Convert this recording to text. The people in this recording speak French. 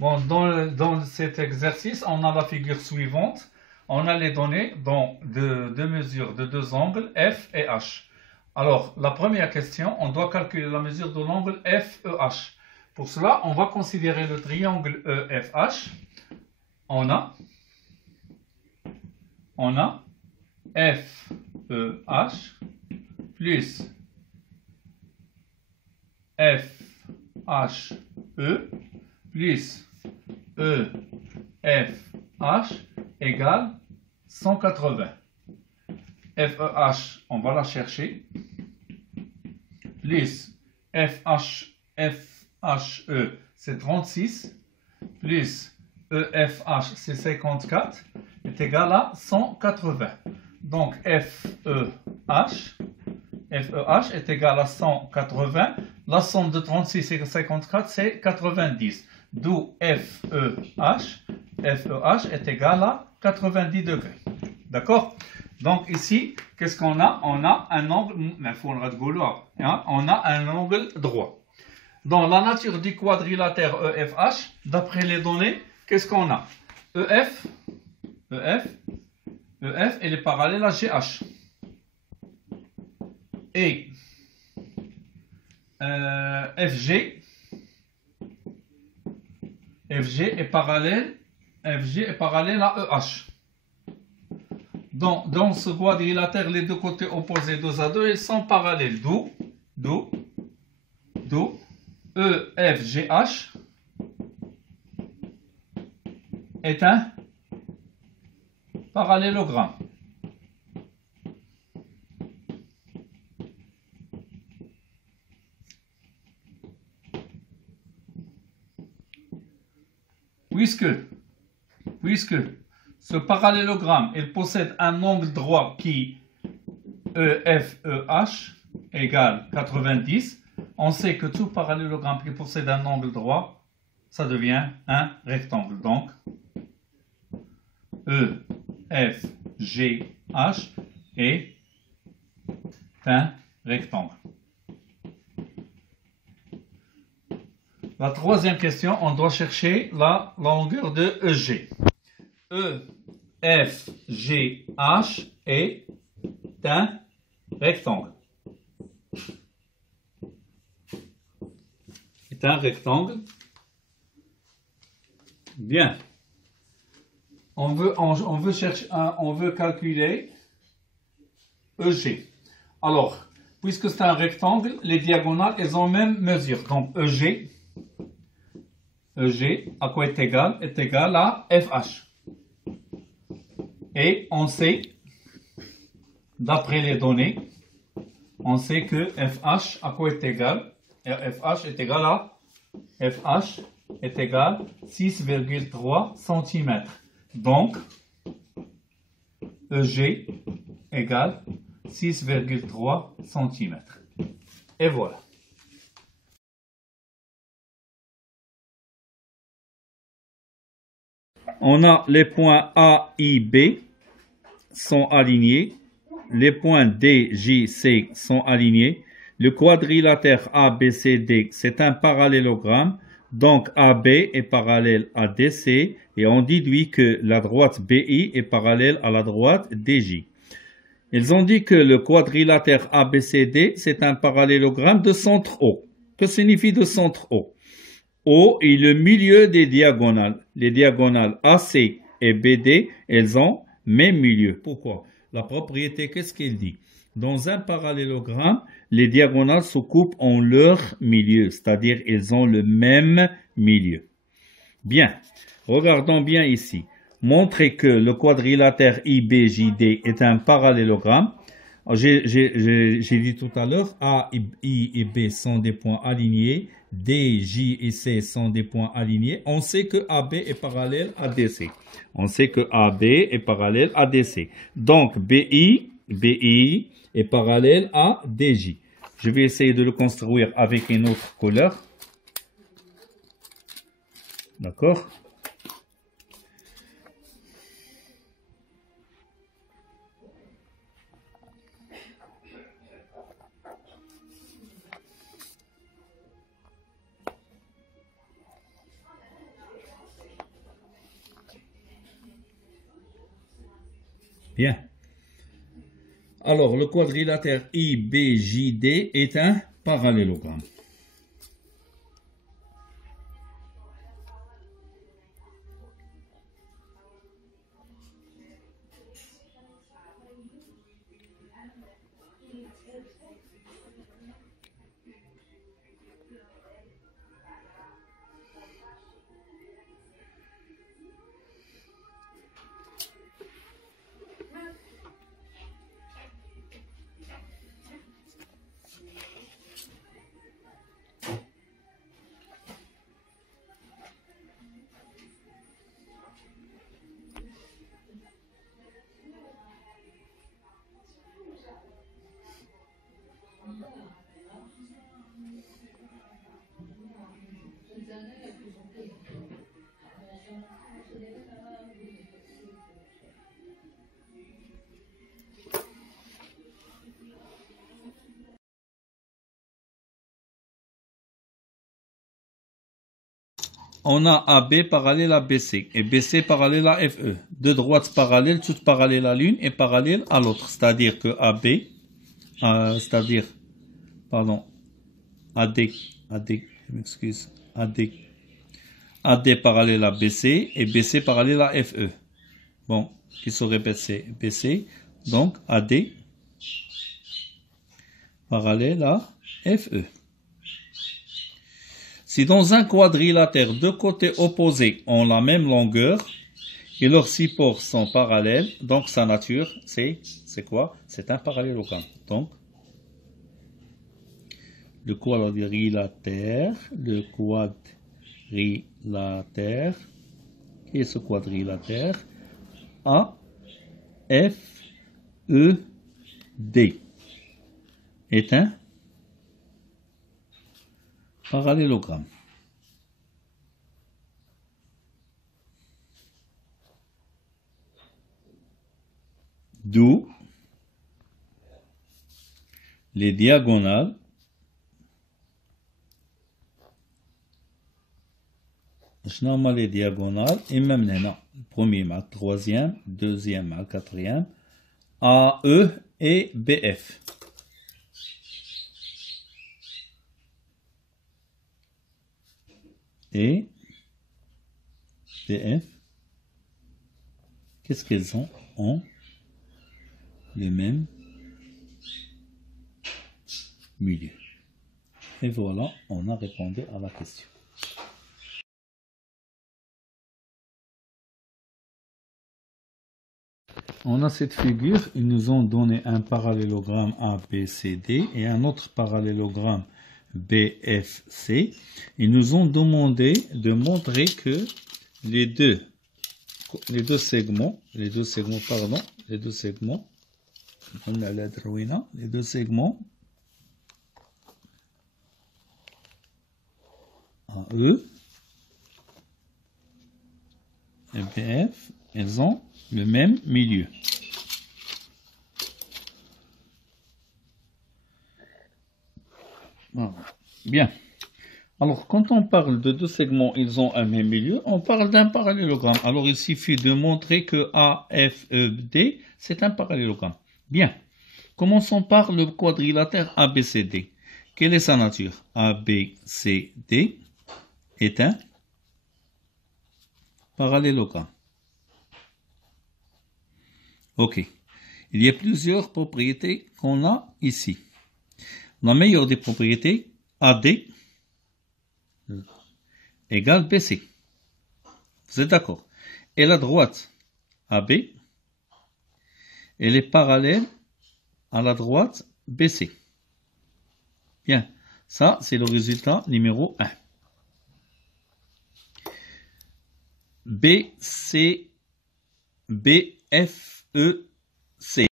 Bon, dans cet exercice, on a la figure suivante. On a les données de deux mesures de deux angles F et H. Alors, la première question, on doit calculer la mesure de l'angle FEH. Pour cela, on va considérer le triangle EFH. On a FEH plus FHE plus EFH égale 180. FEH, on va la chercher, plus FHE, c'est 36, plus EFH, c'est 54, est égal à 180. Donc FEH est égal à 180. La somme de 36 et 54, c'est 90. D'où FEH est égal à 90 degrés. D'accord? Donc ici, qu'est-ce qu'on a? On a un angle, on a un angle droit. Dans la nature du quadrilatère EFH, d'après les données, qu'est-ce qu'on a? EF, elle est parallèle à GH. Et FG est parallèle à EH. Dans ce quadrilatère, les deux côtés opposés dos à dos, ils sont parallèles. D'où EFGH est un parallélogramme. Puisque ce parallélogramme il possède un angle droit qui EFEH égale 90, on sait que tout parallélogramme qui possède un angle droit, ça devient un rectangle. Donc, EFGH est un rectangle. La troisième question, on doit chercher la longueur de EG. EFGH est un rectangle. Bien. On veut calculer EG. Alors, puisque c'est un rectangle, les diagonales, elles ont même mesure. Donc, EG, à quoi est égal? Est égal à FH. Et on sait, d'après les données, on sait que FH à quoi est égal? FH est égal à 6,3 cm. Donc, EG égale 6,3 cm. Et voilà. On a les points A, I, B sont alignés. Les points D, J, C sont alignés. Le quadrilatère ABCD, c'est un parallélogramme. Donc AB est parallèle à DC et on déduit que la droite BI est parallèle à la droite DJ. Ils ont dit que le quadrilatère ABCD, c'est un parallélogramme de centre O. Que signifie de centre O? O est le milieu des diagonales. Les diagonales AC et BD, elles ont même milieu. Pourquoi? La propriété, qu'est-ce qu'elle dit? Dans un parallélogramme, les diagonales se coupent en leur milieu, c'est-à-dire elles ont le même milieu. Bien, regardons bien ici. Montrer que le quadrilatère IBJD est un parallélogramme. J'ai dit tout à l'heure, A, I et B sont des points alignés, D, J et C sont des points alignés. On sait que AB est parallèle à DC. Donc, BI est parallèle à DJ. Je vais essayer de le construire avec une autre couleur. D'accord? Bien. Alors, le quadrilatère IBJD est un parallélogramme. On a AB parallèle à BC et BC parallèle à FE. Deux droites parallèles, toutes parallèles à l'une et parallèles à l'autre. C'est-à-dire que AB, je m'excuse, AD parallèle à BC et BC parallèle à FE. Bon, qui se répète, c'est BC. Donc, AD parallèle à FE. Si dans un quadrilatère, deux côtés opposés ont la même longueur et leurs supports sont parallèles, donc sa nature, c'est quoi? C'est un parallélogramme. Donc, le quadrilatère, qui est ce quadrilatère? A, F, E, D est un parallélogramme. D'où les diagonales les diagonales et même le premier, le troisième, deuxième, le quatrième, AE et BF. Et BF, qu'est-ce qu'elles ont? Ont le même milieu. Et voilà, on a répondu à la question. On a cette figure, ils nous ont donné un parallélogramme ABCD et un autre parallélogramme BFC. Ils nous ont demandé de montrer que les deux segments, AE et BF, elles ont le même milieu. Voilà. Bien. Alors, quand on parle de deux segments, ils ont un même milieu, on parle d'un parallélogramme. Alors, il suffit de montrer que AFED, c'est un parallélogramme. Bien. Commençons par le quadrilatère ABCD. Quelle est sa nature? ABCD est un parallélogramme. Ok. Il y a plusieurs propriétés qu'on a ici. La meilleure des propriétés, AD égale BC. Vous êtes d'accord? Et la droite AB, elle est parallèle à la droite BC. Bien, ça c'est le résultat numéro 1. BFEC